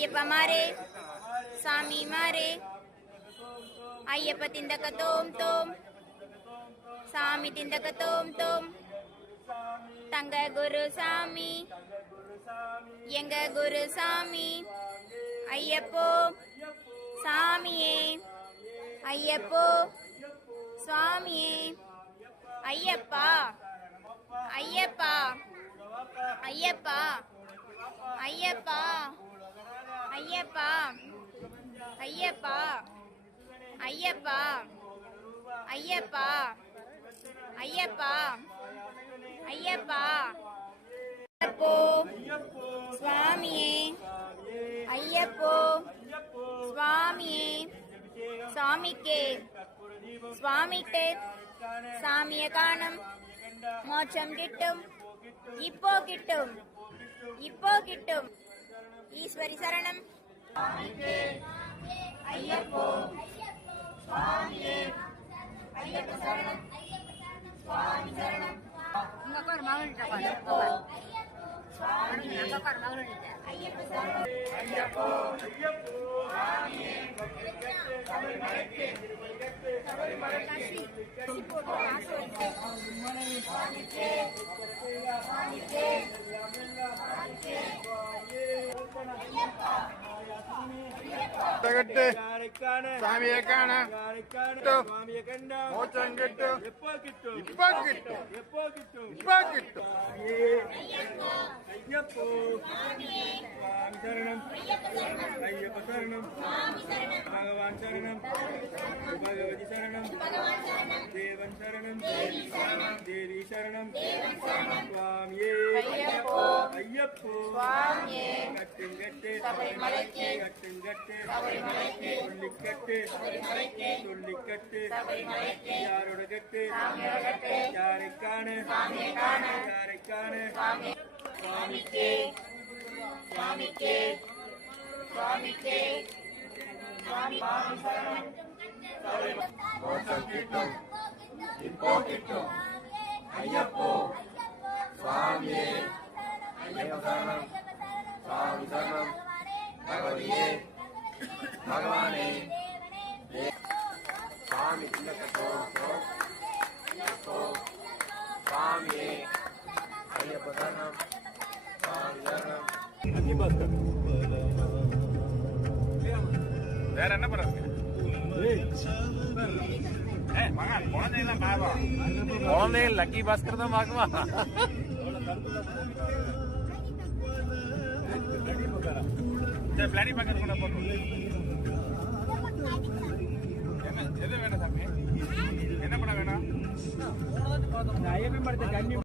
ஐயப்ப மாரே சாமி மாரே ஐயப்ப திந்தக்க தோம் தோம் சாமி திந்தக்க தோம் தோம் தங்க குரு சாமி எங்க குரு சாமி ஐயப்போ சாமியே ஐயப்போ சுவாமியே ஐயப்பா ஐயப்பா ஐயப்பா ஐயப்பா ஐயப்பா ஐயப்பா ஐயப்பா ஐயப்பா ஐயப்பா ஐயப்பா ஐயப்போ சுவாமியே ஐயப்போ சுவாமியே சுவாமிக்கே சுவாமிக்கே சாமிய காணும் மோட்சம் கிட்டும் இப்போ கிட்டும் இப்போ கிட்டும் ஈஸ்வரி சரணம் ஐயப்போ சுவாமியே ஐயப்ப சரணம் சுவாமி சரணம் ஐயப்போ ஐயப்ப சரணம் ஐயப்போ சுவாமியே சாமியை காண மோட்சம் கிட்டும் இப்போ கிட்டும் இப்போ கிட்டும் ஐயப்போ சுவாமி சரணம் ஐயப்ப சரணம் பகவான் சரணம் பகவதி சரணம் தேவன் சரணம் தேவி சரணம் சுவாமியே ஐயப்போ கட்டுங்கட்டு கட்டுங்கட்டு சொல்லிக்கட்டு சொல்லிக்கட்டு யாரோட கட்டு யாரை காண யாரை காண சுவாமிக்கே சுவாமிக்கே சுவாமிக்கே சுவாமி சரணம் மோட்சம் கிட்டும் இப்போ கிட்டும் ஐயப்போ சுவாமியே ஐயப்ப சரணம் சுவாமி சரணம் பகவதியே பகவானே சுவாமி சுவாமியே ஐயப்ப சரணம் சுவாமி சரணம் வேற என்ன படம் குழந்தை லக்கி பாஸ்கர் தான் பாக்குமா பிளாடி பாக்கிறது கூட போட்டு எது வேணும் சாமி என்ன படம் வேணும் ஐயப்பன் படத்தை கண்ணி